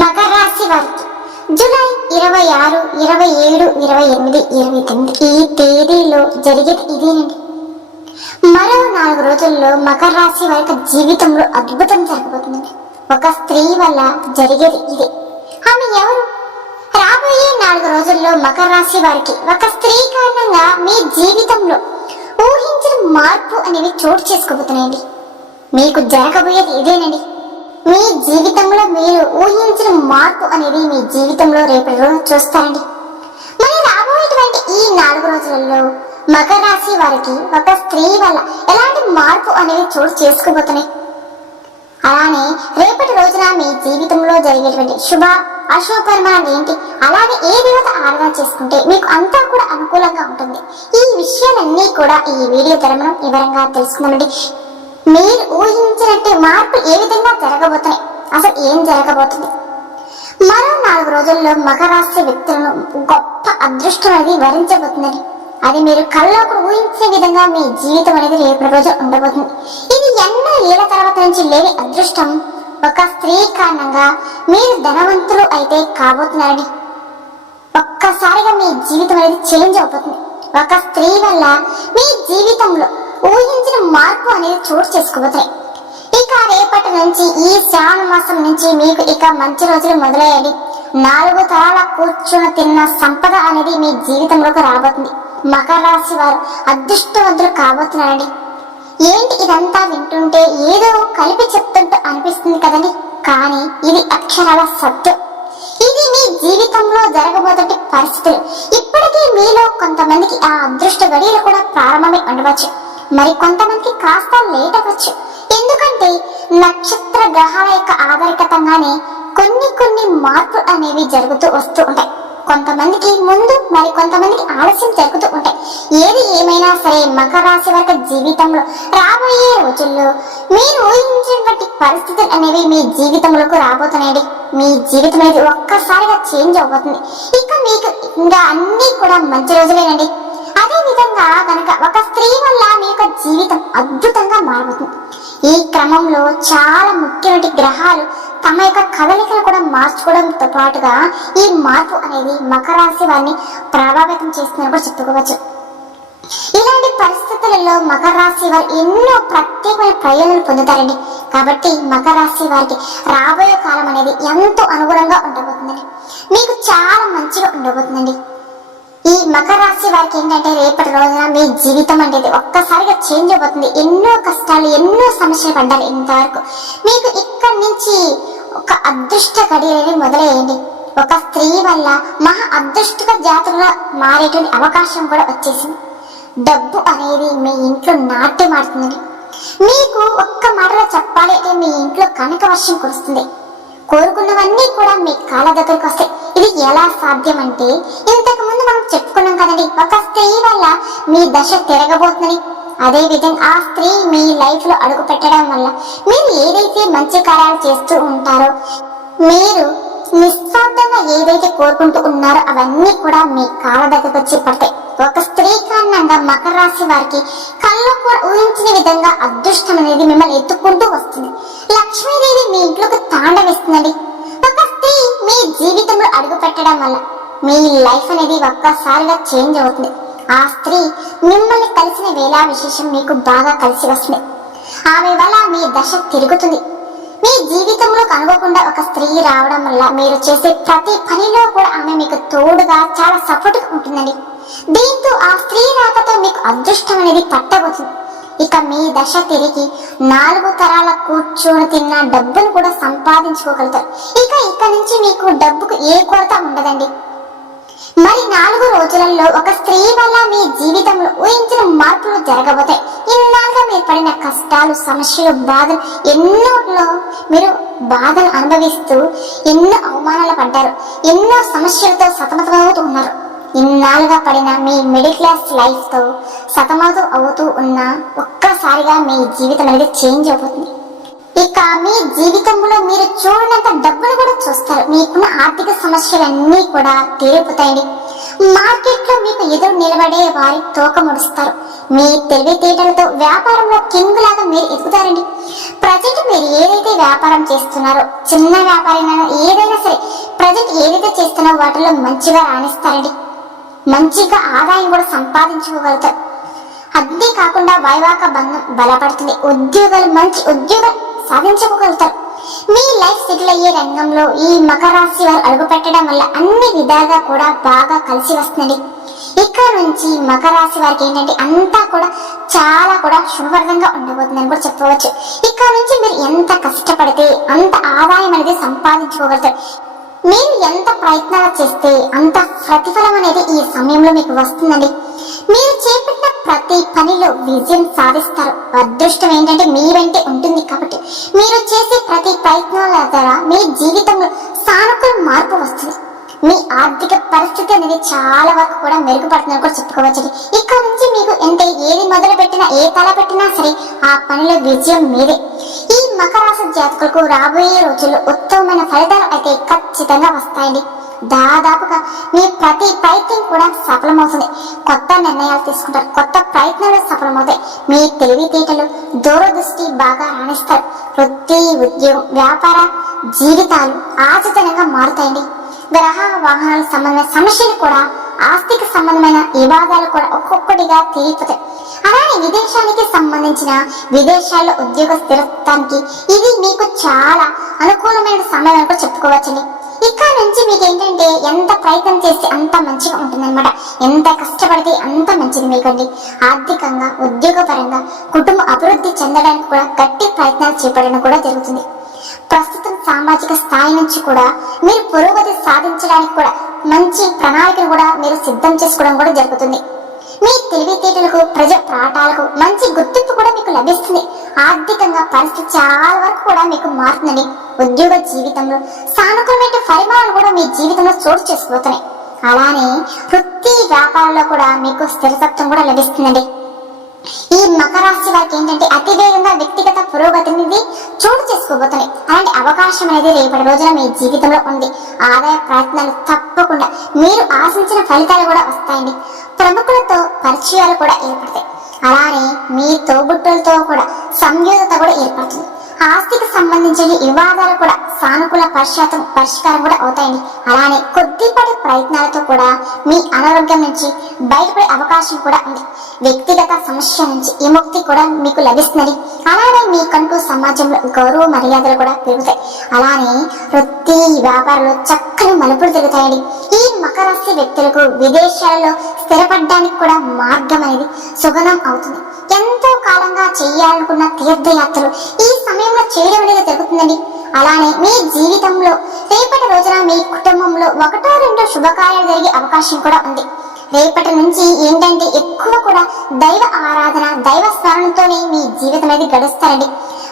మకర రాశి వారికి జూలై ఇరవై ఆరు ఇరవై ఏడు ఇరవై ఎనిమిది ఇరవై తొమ్మిది. ఈ తేదీలో జరిగేది ఇదేనండి. మరో నాలుగు రోజుల్లో మకర రాశి వారికి జీవితంలో అద్భుతం జరగబోతుందండి. ఒక స్త్రీ వల్ల జరిగేది ఇదే. ఆమె ఎవరు? రాబోయే నాలుగు రోజుల్లో మకర రాశి వారికి ఒక స్త్రీ కారణంగా మీ జీవితంలో ఊహించిన మార్పు అనేవి చోటు చేసుకోబోతున్నాయండి. మీకు జరగబోయేది ఇదేనండి. మీ జీవితంలో మీరు ఊహించిన మార్పు అనేది మీ జీవితంలో రేపటి రోజు చూస్తారండి. మరి రాబోయేటువంటి ఈ నాలుగు రోజులలో మకర రాశి వారికి ఒక స్త్రీ వల్ల ఎలాంటి మార్పు అనేది చోటు చేసుకోబోతున్నాయి? అలానే రేపటి రోజున మీ జీవితంలో జరిగేటువంటి శుభ అశుభ పరిమాణాలు ఏంటి? అలాగే ఏ దేవత ఆరాధన చేసుకుంటే మీకు అంతా కూడా అనుకూలంగా ఉంటుంది? ఈ విషయాలన్నీ కూడా ఈ వీడియో ద్వారా మనం వివరంగా తెలుసుకుందామండి. మీరు ఊహించినట్టే మార్పు ఏ విధంగా జరగబోతున్నాయి అసలు ఏం జరగబోతుంది? మరో నాలుగు రోజుల్లో మకర వ్యక్తులను గొప్ప అదృష్టం అనేది వరించబోతుందని అది మీరు కల్లో ఊహించే విధంగా మీ జీవితం అనేది రేపటి రోజు ఉండబోతుంది. ఇది ఎన్నో ఏళ్ళ తర్వాత నుంచి లేని అదృష్టం. ఒక స్త్రీ కారణంగా మీరు ధనవంతులు అయితే కాబోతున్నారని. ఒక్కసారిగా మీ జీవితం అనేది చేంజ్ అవుతుంది ఒక స్త్రీ వల్ల మీ జీవితంలో ఊహించిన మార్పు అనేది చోటు చేసుకోబోతాయి ఇక రేపటి నుంచి ఈ శ్రావణ మాసం నుంచి మీకు ఇక మంచి రోజులు మొదలయ్యాయి నాలుగు తరాల కూర్చుని తిన్న సంపద అనేది మీ జీవితంలోకి రాబోతుంది. మకర రాశి వారు అదృష్టవంతులు కాబోతున్నారండి. ఏంటి ఇదంతా వింటుంటే ఏదో కలిపి చెప్తుంటూ అనిపిస్తుంది కదండి. కానీ ఇది అక్షరాల సత్యం ఇది మీ జీవితంలో జరగబోతుంటే పరిస్థితులు. ఇప్పటికీ మీలో కొంతమందికి ఆ అదృష్ట గడియలు కూడా ప్రారంభమై ఉండవచ్చు. మరి కొంతమందికి కాస్త లేట్ అవ్వచ్చు. ఎందుకంటే నక్షత్ర గ్రహాల యొక్క ఆధారికతంగానే కొన్ని కొన్ని మార్పులు అనేవి జరుగుతూ వస్తూ ఉంటాయి. కొంతమందికి ముందు మరి కొంతమందికి ఆలస్యం జరుగుతూ ఉంటాయి. ఏది ఏమైనా సరే మకర రాశి వారి జీవితంలో రాబోయే రోజుల్లో మీరు ఊహించినటువంటి పరిస్థితులు అనేవి మీ జీవితంలోకి రాబోతున్నాయండి. మీ జీవితం అనేది ఒక్కసారిగా చేంజ్ అవబోతుంది ఇక మీకు ఇంకా అన్నీ కూడా మంచి రోజులేనండి. అద్భుతంగా కనుక ఒక స్త్రీ వల్ల మీ యొక్క జీవితం అద్భుతంగా మారబోతుంది ఈ క్రమంలో చాలా ముఖ్యమైన గ్రహాలు తమ యొక్క కదలికలు కూడా మార్చుకోవడంతో పాటుగా ఈ మార్పు అనేది మకర రాశి వారిని ప్రభావితం చేస్తుందని కూడా చెప్పుకోవచ్చు. ఇలాంటి పరిస్థితులలో మకర రాశి వారు ఎన్నో ప్రత్యేకమైన ప్రయోజనాలు పొందుతారండి. కాబట్టి మకర రాశి వారికి రాబోయే కాలం అనేది ఎంతో అనుగుణంగా ఉండబోతుందండి. మీకు చాలా మంచిగా ఉండబోతుందండి. మకర రాశి వారికి ఏంటంటే రేపటి రోజున మీ జీవితం అనేది ఒక్కసారిగా చేంజ్ అయిపోతుంది ఎన్నో కష్టాలు ఎన్నో సమస్యలు పడ్డారు ఇంతవరకు. మీకు ఇక్కడి నుంచి ఒక అదృష్ట గడియలని మొదలయ్యండి. ఒక స్త్రీ వల్ల మహా అదృష్టక జాతరలో మారేటువంటి అవకాశం కూడా వచ్చేసింది. డబ్బు అనేది మీ ఇంట్లో నాట్యమాడుతుందండి మీకు ఒక్క మాటలో చెప్పాలి అంటే మీ ఇంట్లో కనక వర్షం కురుస్తుంది. కోరుకున్నవన్నీ కూడా మీ కాళ్ళ దగ్గరకు వస్తాయి. ఇది ఎలా సాధ్యం అంటే ఇది మీ దశ తిరగబోతుంది అదే విధంగా ఆ స్త్రీ మీ లైఫ్లో అడుగు పెట్టడం వల్ల మీరు ఏదైతే మంచి కార్యాలు చేస్తూ ఉంటారో మీరు నిస్వార్థంగా ఏదైతే కోరుకుంటూ ఉన్నారో అవన్నీ కూడా మీ కాళ్ళ దగ్గరకు వచ్చి పడతాయి. ఒక స్త్రీ కారణంగా మకర రాశి వారికి కళ్ళు కూడా ఊహించిన విధంగా అదృష్టం అనేది మిమ్మల్ని ఎత్తుకుంటూ వస్తుంది. లక్ష్మీదేవి మీ ఇంట్లోకి తాండవిస్తుందండి. ఒక స్త్రీ మీ జీవితంలో అడుగు పెట్టడం వల్ల మీ లైఫ్ అనేది ఒక్కసారిగా చేంజ్ అవుతుంది. ఆ స్త్రీ మిమ్మల్ని కలిసిన వేళ విశేషం మీకు బాగా కలిసి వస్తుంది. ఆమె వల్ల మీ దశ తిరుగుతుంది. మీ జీవితంలో అనుకోకుండా ఒక స్త్రీ రావడం వల్ల మీరు చేసే ప్రతి పనిలో కూడా ఆమె మీకు తోడుగా చాలా సపోర్ట్గా ఉంటుందండి. దీంతో ఆ స్త్రీ రాకతో మీకు అదృష్టం అనేది పట్టబోతుంది. ఇక మీ దశ తిరిగి నాలుగు తరాల కూర్చొని తిన్న డబ్బును కూడా సంపాదించుకోగలుగుతారు. ఇక ఇక నుంచి మీకు డబ్బుకు ఏ కొరత ఉండదండి. మరి నాలుగు రోజులలో ఒక స్త్రీ వల్ల మీ జీవితంలో ఊహించిన మార్పులు జరగబోతాయి ఇన్నాళ్ళుగా మీరు పడిన కష్టాలు సమస్యలు బాధలు ఎన్నోట్లో మీరు బాధలు అనుభవిస్తూ ఎన్నో అవమానాలు పడ్డారు ఎన్నో సమస్యలతో సతమతమవుతూ ఉన్నారు. ఇన్నాళ్ళుగా పడిన మీ మిడిల్ క్లాస్ లైఫ్తో సతమతం అవుతూ ఉన్న ఒక్కసారిగా మీ జీవితం అనేది చేంజ్ అవుతుంది ఇక మీ జీవితంలో మీరు చూడనంత డబ్బును కూడా చూస్తారు. మీకున్న ఆర్థిక సమస్యలన్నీ కూడా తీరిపోతాయండి. మార్కెట్లో మీకు ఎదురు నిలబడే వారి తోక ముడుస్తారు. మీ తెలివితేటలతో వ్యాపారంలో కింగ్ లాగా మీరు ఎదుగుతారండి. ప్రజెంట్ మీరు ఏదైతే వ్యాపారం చేస్తున్నారో చిన్న వ్యాపారం ఏదైనా ఏదైతే చేస్తున్నా వాటిలో మంచిగా రాణిస్తారండి. మంచిగా ఆదాయం కూడా సంపాదించుకోగలుగుతారు. అంతేకాకుండా వైవాహిక బంధం బలపడుతుంది. ఉద్యోగాలు మంచి ఉద్యోగాలు సాధించుకోగలుగుతారు మీ లైఫ్ సెటిల్ అయ్యే రంగంలో ఈ మకర రాశి వారు అడుగుపెట్టడం వల్ల అన్ని విధాలుగా కూడా బాగా కలిసి వస్తుంది. ఇక్కడ నుంచి మకర రాశి వారికి ఏంటంటే అంతా కూడా చాలా కూడా శుభవర్ధంగా ఉండబోతుందని కూడా చెప్పవచ్చు. ఇక్కడ నుంచి మీరు ఎంత కష్టపడితే అంత ఆదాయం అనేది సంపాదించుకోగలుగుతారు. మీరు ఎంత ప్రయత్నాలు చేస్తే అంత ప్రతిఫలం అనేది ఈ సమయంలో మీకు వస్తుందండి. మీరు చేపట్టిన ప్రతి పనిలో విజయం సాధిస్తారు. అదృష్టం ఏంటంటే మీ వెంటే ఉంటుంది కాబట్టి. మీరు చేసే ప్రతి ప్రయత్నాల ద్వారా మీ జీవితంలో సానుకూల మార్పు వస్తుంది. మీ ఆర్థిక పరిస్థితి అనేది చాలా వరకు కూడా మెరుగుపడుతుందని కూడా చెప్పుకోవచ్చు ఇక్కడ నుంచి మీకు ఎంత ఏది మొదలు పెట్టినా ఏ తల పెట్టినా సరే ఆ పనిలో విజయం మీదే. ఈ మకర జాతకులకు రాబోయే రోజుల్లో ఉత్తమమైన ఫలితాలు అయితే ఖచ్చితంగా వస్తాయండి. దాదాపుగా మీ నిర్ణయాలు తీసుకుంటారు. కొత్త ప్రయత్నాలు సఫలమవుతాయి. మీ తెలివితేటలు దూరదృష్టి బాగా రాణిస్తారు. వృత్తి ఉద్యోగం వ్యాపార జీవితాలు ఆచరణంగా మారుతాయండి. గ్రహ వాహనాల సంబంధమైన సమస్యలు కూడా ఆస్తికి సంబంధమైన వివాదాలు కూడా ఒక్కొక్కటిగా తీరిపోతాయి. అలానే విదేశానికి సంబంధించిన విదేశాల్లో ఉద్యోగ స్థిరత్వానికి ఇది మీకు చాలా అనుకూలమైన సమయం అని కూడా చెప్పుకోవచ్చండి. ఇక్కడ నుంచి మీకు ఏంటంటే ఎంత ప్రయత్నం చేస్తే అంత మంచిగా ఉంటుందన్నమాట. ఎంత కష్టపడితే అంత మంచిది మీకండి. ఆర్థికంగా ఉద్యోగపరంగా కుటుంబ అభివృద్ధి చెందడానికి కూడా గట్టి ప్రయత్నాలు చేపట్టడం కూడా జరుగుతుంది. ప్రస్తుతం సామాజిక స్థాయి నుంచి కూడా మీరు పురోగతి సాధించడానికి కూడా మంచి ప్రణాళికను కూడా మీరు సిద్ధం చేసుకోవడం కూడా జరుగుతుంది. మీ తెలివితేటలకు ప్రజ ప్రాటాలకు మంచి గుర్తింపు కూడా మీకు లభిస్తుంది. ఆర్థికంగా పరిస్థితి చాలా వరకు కూడా మీకు మారుతుందని ఉద్యోగ జీవితంలో సానుకూలమైన పరిమాణాలు మీ జీవితంలో చోటు చేసుకోబోతున్నాయి అలానే వృత్తి వ్యాపారంలో కూడా మీకు స్థిరతత్వం కూడా లభిస్తుందండి. ఈ మకర రాశి వారికి ఏంటంటే అతివేగంగా వ్యక్తిగత పురోగతిని చోటు చేసుకోబోతున్నాయి. అలాంటి అవకాశం అనేది రేపటి రోజున మీ జీవితంలో ఉంది. ఆదాయ ప్రయత్నాలు తప్పకుండా మీరు ఆశించిన ఫలితాలు కూడా వస్తాయండి. ప్రముఖులతో పరిచయాలు కూడా ఏర్పడతాయి. అలానే మీ తోబుట్టులతో కూడా సంయోగత కూడా ఏర్పడుతుంది. ఆస్తికి సంబంధించిన వివాదాలు కూడా సానుకూల పరిశాతం పరిష్కారం కూడా అవుతాయండి. అలానే కొద్దిపాటి ప్రయత్నాలతో కూడా మీ అనారోగ్యం నుంచి బయటపడే అవకాశం కూడా ఉంది. వ్యక్తిగత సమస్య నుంచి విముక్తి కూడా మీకు లభిస్తుంది అలానే మీకంటూ సమాజంలో గౌరవ మర్యాదలు కూడా పెరుగుతాయి. అలానే వృత్తి వ్యాపారంలో చక్కని మలుపులు తిరుగుతాయండి. ఈ మకర రాశి వ్యక్తులకు విదేశాలలో స్థిరపడడానికి కూడా మార్గం అనేది సుగమం అవుతుంది. ఎంతో కాలంగా చేయాలనుకున్న తీర్థయాత్రలు ఈ సమయంలో చేయడం అనేది జరుగుతుందండి. అలానే మీ జీవితంలో రేపటి రోజున మీ కుటుంబంలో ఒకటో రెండో శుభకార్యాలు జరిగే అవకాశం కూడా ఉంది. రేపటి నుంచి ఏంటంటే ఎక్కువ కూడా దైవ ఆరాధన దైవ స్మరణతోనే మీ జీవితం అనేది గడుస్తారండి.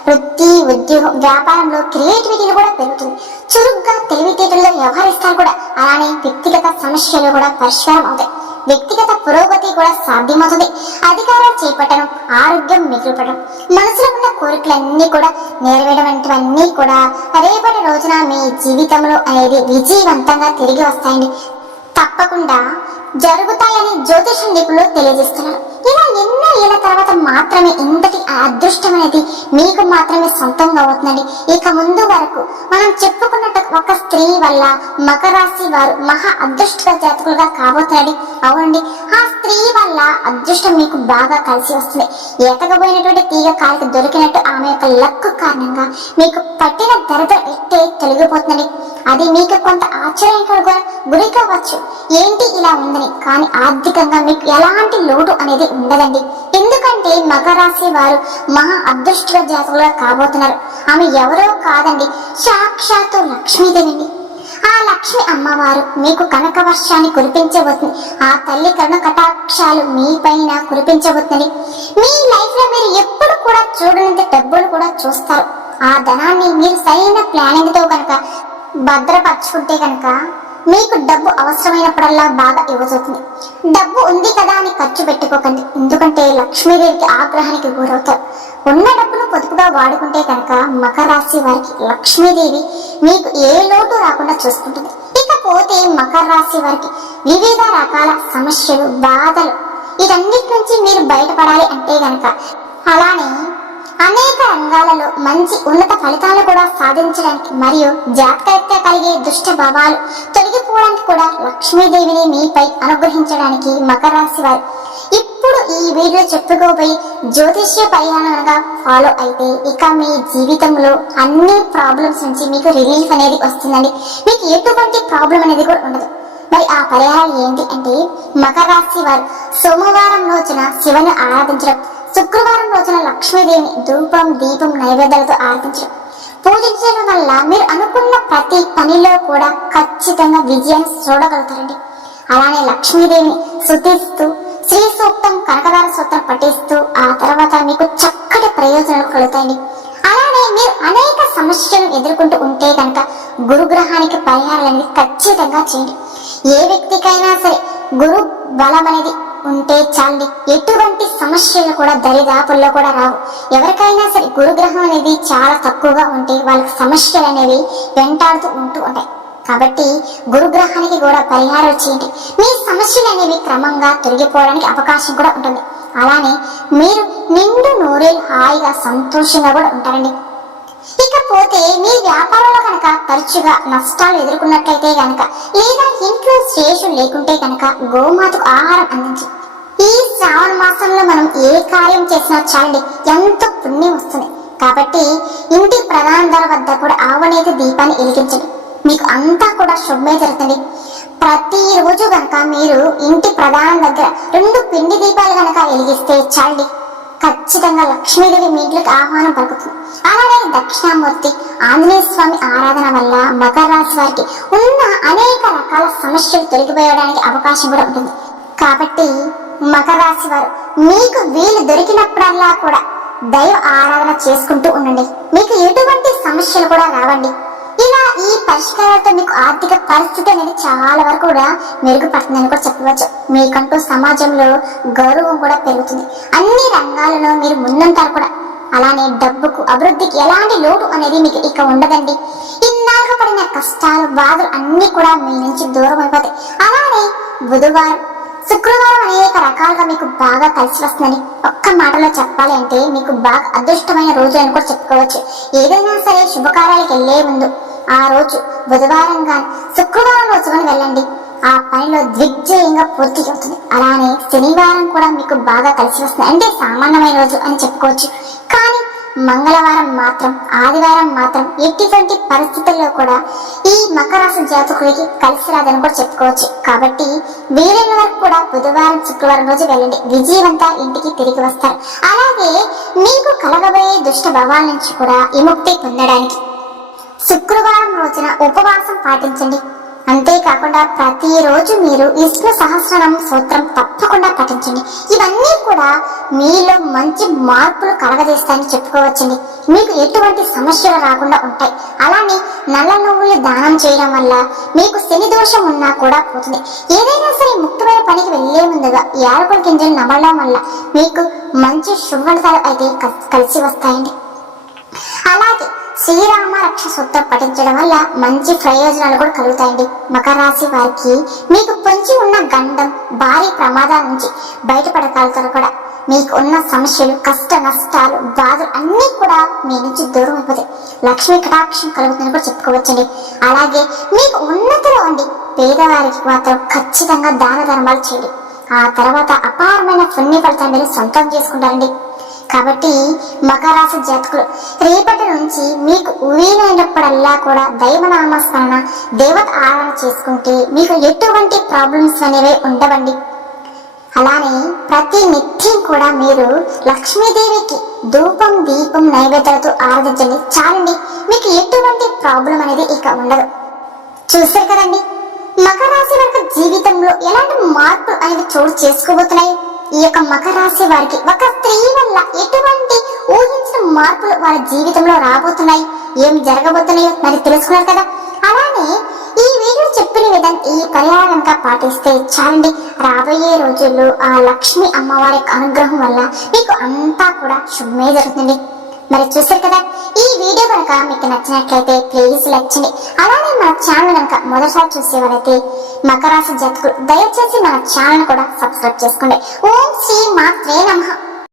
వృత్తి ఉద్యోగం వ్యాపారంలో క్రియేటివిటీలు కూడా పెరుగుతుంది. చురుగ్గా తెలివితేటల్లో వ్యవహరిస్తారు కూడా. అలానే వ్యక్తిగత సమస్యలు కూడా పరిష్కారం అవుతాయి. వ్యక్తిగత పురోగతి కూడా సాధ్యమవుతుంది. అధికారం చేపట్టడం ఆరోగ్యం మిగిలిపడడం మనసులో ఉన్న కోరికలన్నీ కూడా నెరవేరవంటివన్నీ కూడా రేపటి రోజున మీ జీవితంలో అనేది విజయవంతంగా తిరిగి వస్తాయండి తప్పకుండా జరుగుతాయని జ్యోతిష నిపుణులు తెలియజేస్తున్నారు. ఇలా ఎన్నో ఏళ్ళ తర్వాత మాత్రమే ఇంతటి అదృష్టం అనేది మీకు మాత్రమే సొంతంగా అవుతుందండి. ఇక ముందు వరకు మనం చెప్పుకున్నట్టు ఒక స్త్రీ వల్ల మకరాశి వారు మహా అదృష్ట జాతకులుగా కాబోతున్నాడు అవునండి. ఆ స్త్రీ వల్ల అదృష్టం మీకు బాగా కలిసి వస్తుంది. ఎతకపోయినటువంటి తీగ కాలికి దొరికినట్టు ఆమె యొక్క లక్కు కారణంగా మీకు పట్టిన దరిద్ర ఎట్టే తొలగిపోతుందండి. అది మీకు కొంత ఆశ్చర్యంగా గురి కావచ్చు. ఏంటి ఇలా ఉందని? కానీ ఆర్థికంగా మీకు ఎలాంటి లోటు అనేది ఉండదండి. ఎందుకంటే మకరాశి వారు మహా అదృష్ట జాతకులుగా కాబోతున్నారు. ఆమె ఎవరో కాదండి. సాక్షాత్తు లక్ష్మీదేవిని. ఆ లక్ష్మి అమ్మవారు మీకు కనక వర్షాన్ని కురిపించబోతుంది ఆ తల్లి కరుణ కటాక్షాలు మీ పైన కురిపించబోతుంది మీ లైఫ్లో మీరు ఎప్పుడు కూడా చూడనంత డబ్బులు కూడా చూస్తారు. ఆ ధనాన్ని మీరు సరైన ప్లానింగ్తో కనుక భద్రపరచుకుంటే కనుక మీకు డబ్బు అవసరమైనప్పుడల్లా బాగా ఇవ్వజవుతుంది డబ్బు ఉంది కదా అని ఖర్చు పెట్టుకోకండి. ఎందుకంటే లక్ష్మీదేవికి ఆగ్రహానికి గురవుతారు. ఉన్న డబ్బును పొదుపుగా వాడుకుంటే కనుక మకర రాశి వారికి లక్ష్మీదేవి మీకు ఏ లోటు రాకుండా చూసుకుంటుంది. ఇకపోతే మకర రాశి వారికి వివిధ రకాల సమస్యలు బాధలు. ఇవన్నిటి నుంచి మీరు బయటపడాలి అంటే కనుక అలానే అనేక రంగాలలో మంచి ఉన్నత ఫలితాలు కూడా సాధించడానికి మరియు జాతకరీత్యా కలిగే దుష్ట భావాలు తొలగిపోవడానికి కూడా లక్ష్మీదేవిని మీపై అనుగ్రహించడానికి మకర రాశి వారు. ఇప్పుడు ఈ వీడియో చెప్పుకోబోయి జ్యోతిష్య పరిహారంగా ఫాలో అయితే ఇక మీ జీవితంలో అన్ని ప్రాబ్లమ్స్ నుంచి మీకు రిలీఫ్ అనేది వస్తుందండి. మీకు ఎటువంటి ప్రాబ్లం అనేది కూడా ఉండదు. మరి ఆ పరిహారం ఏంటి అంటే మకర రాశి వారు సోమవారం రోజున శివను ఆరాధించడం. శుక్రవారం రోజున లక్ష్మీదేవిని ధూపం దీపం నైవేద్యాలతో ఆరాధించడం. పూజించడం వల్ల మీరు అనుకున్న ప్రతి పనిలో కూడా ఖచ్చితంగా విజయాన్ని చూడగలుగుతారండి. అలానే లక్ష్మీదేవిని శుద్ధిస్తూ శ్రీ సూక్తం కనకదార సూత్రం పఠిస్తూ ఆ తర్వాత మీకు చక్కటి ప్రయోజనాలు కలుగుతాయండి. అలానే మీరు అనేక సమస్యలను ఎదుర్కొంటూ ఉంటే కనుక గురుగ్రహానికి పరిహారాలు అనేది ఖచ్చితంగా చేయండి. ఏ వ్యక్తికైనా సరే గురు బలం అనేది ఉంటే చాలండి. ఎటువంటి సమస్యలు కూడా దరిదాపుల్లో కూడా రావు. ఎవరికైనా సరే గురుగ్రహం అనేది చాలా తక్కువగా ఉంటే వాళ్ళకి సమస్యలు అనేవి వెంటాడుతూ ఉంటూ ఉంటాయి. కాబట్టి గురుగ్రహానికి కూడా పరిహారం చేయండి. మీ సమస్యలు అనేవి క్రమంగా తొలగిపోవడానికి అవకాశం కూడా ఉంటుంది. అలానే మీరు నిండు నూరేళ్ళు హాయిగా సంతోషంగా కూడా ఉంటారండి. ఇకపోతే మీ వ్యాపారంలో కనుక తరచుగా నష్టాలు ఎదుర్కొన్నట్లయితే కనుక లేదా ఇంట్లో శేషం లేకుంటే కనుక గోమాతకు ఆహారం అందించి ఈ శ్రావణ మాసంలో మనం ఏ కార్యం చేసినా చాలండి ఎంతో పుణ్యం వస్తుంది. కాబట్టి ఇంటి ప్రధాన ధర వద్ద కూడా ఆవనేతి దీపాన్ని వెలిగించండి. మీకు అంతా కూడా శుభమే జరుగుతుంది. ప్రతిరోజు కనుక మీరు ఇంటి ప్రధానం దగ్గర రెండు పిండి దీపాలు కనుక వెలిగిస్తే చాలండి ఖచ్చితంగా లక్ష్మీదేవి మీ ఇంట్లోకి ఆహ్వానం పలుకుతుంది. అలాగే దక్షిణామూర్తి ఆంజనేయ స్వామి ఆరాధన వల్ల మకర రాశి వారికి ఉన్న అనేక రకాల సమస్యలు తొలగిపోయడానికి అవకాశం కూడా ఉంటుంది. కాబట్టి మకర రాశి వారు మీకు వీలు దొరికినప్పుడల్లా కూడా దైవ ఆరాధన చేసుకుంటూ ఉండండి. మీకు ఎటువంటి సమస్యలు కూడా రావండి. ఇలా ఈ పరిష్కారాలతో మీకు ఆర్థిక పరిస్థితి అనేది చాలా వరకు కూడా మెరుగుపడుతుందని కూడా చెప్పవచ్చు. మీకంటూ సమాజంలో గౌరవం కూడా పెరుగుతుంది. అన్ని రంగాలలో మీరు ముందుంటారు కూడా. అలానే డబ్బుకు అభివృద్ధికి ఎలాంటి లోటు అనేది మీకు ఇక ఉండదండి. ఇన్నాళ్ళకు పడిన కష్టాలు బాధలు అన్నీ కూడా మీ నుంచి దూరం అయిపోతాయి. అలానే బుధవారం శుక్రవారం అనేక రకాలుగా మీకు బాగా కలిసి వస్తుందని ఒక్క మాటలో చెప్పాలి అంటే మీకు బాగా అదృష్టమైన రోజు అని కూడా చెప్పుకోవచ్చు. ఏదైనా సరే శుభకార్యాలకు వెళ్ళే ముందు ఆ రోజు బుధవారం కానీ శుక్రవారం రోజు కానీ వెళ్ళండి. ఆ పనిలో దిగ్జయంగా పూర్తి అవుతుంది. అలానే శనివారం కూడా మీకు బాగా కలిసి వస్తుంది. అంటే సామాన్యమైన రోజు అని చెప్పుకోవచ్చు. కానీ మంగళవారం మాత్రం ఆదివారం మాత్రం ఎటువంటి పరిస్థితుల్లో కూడా ఈ మకరాశి జాతకుడికి కలిసి రాదని కూడా చెప్పుకోవచ్చు. కాబట్టి వీలైన వరకు కూడా బుధవారం శుక్రవారం రోజు వెళ్ళండి. విజయవంత ఇంటికి తిరిగి వస్తారు. అలాగే మీకు కలగబోయే దుష్ట భావాల నుంచి కూడా విముక్తి పొందడానికి శుక్రవారం రోజున ఉపవాసం పాటించండి. అంతేకాకుండా ప్రతిరోజు మీరు విష్ణు సహస్రనామ సూత్రం తప్పకుండా పఠించండి. ఇవన్నీ కూడా మీలో మంచి మార్పులు కలగజేస్తాయని చెప్పుకోవచ్చండి. మీకు ఎటువంటి సమస్యలు రాకుండా ఉంటాయి. అలానే నల్ల నువ్వులు దానం చేయడం వల్ల మీకు శని దోషం ఉన్నా కూడా పోతుంది. ఏదైనా సరే ముఖ్యమైన పనికి వెళ్ళే ముందుగా యాలకుల గింజలు నమలడం వల్ల మీకు మంచి శుభ్రతలు అయితే కలిసి వస్తాయండి. అలాగే శ్రీరామ రక్ష సూత్రం పఠించడం వల్ల మంచి ప్రయోజనాలు కూడా కలుగుతాయండి. మకర రాశి వారికి మీకు పొంచి ఉన్న గండం భారీ ప్రమాదాల నుంచి బయటపడగలుగుతారు కూడా. మీకు ఉన్న సమస్యలు కష్ట నష్టాలు బాధలు అన్నీ కూడా మీ నుంచి దూరం అయిపోతాయి. లక్ష్మీ కటాక్షం కలుగుతుందని కూడా చెప్పుకోవచ్చండి. అలాగే మీకు ఉన్నతిలో ఉండి పేదవారికి మాత్రం ఖచ్చితంగా దాన ధర్మాలు చేయండి. ఆ తర్వాత అపారమైన పుణ్య ఫలితాన్ని సొంతం చేసుకుంటారండి. కాబట్టి మకరాశి జాతకులు రేపటి నుంచి మీకు వీలైనప్పుడల్లా కూడా దైవనామస్మరణ దేవత ఆరాధన చేసుకుంటే మీకు ఎటువంటి ప్రాబ్లమ్స్ అనేవి ఉండవండి. అలానే ప్రతి నిత్యం కూడా మీరు లక్ష్మీదేవికి ధూపం దీపం నైవేద్యాలతో ఆరాధించండి చాలండి. మీకు ఎటువంటి ప్రాబ్లం అనేది ఇక ఉండదు. చూసారు కదండి? మకర రాశి జీవితంలో ఎలాంటి మార్పులు అనేవి చోటు చేసుకోబోతున్నాయి? ఈ యొక్క మకర రాశి వారికి ఒక స్త్రీ వల్ల ఎటువంటి ఊహించిన మార్పులు వాళ్ళ జీవితంలో రాబోతున్నాయి? ఏం జరగబోతున్నాయో మరి తెలుసుకున్నారు కదా? అలానే ఈ వీడియో చెప్పిన విధంగా ఈ పరిహారం కనుక పాటిస్తే చాలండి. రాబోయే రోజుల్లో ఆ లక్ష్మి అమ్మవారి అనుగ్రహం వల్ల మీకు అంతా కూడా శుభమే జరుగుతుంది. మరి చూసారు కదా? ఈ వీడియో కనుక మీకు నచ్చినట్లయితే ప్లీజ్ లైక్ చేయండి. అలానే మన ఛానల్ కనుక మొదటిసారి చూసేవారైతే మకరాశి జతకులు దయచేసి మన ఛానల్ కూడా సబ్స్క్రైబ్ చేసుకోండి. ఓం శ్రీ మాత్రే నమః.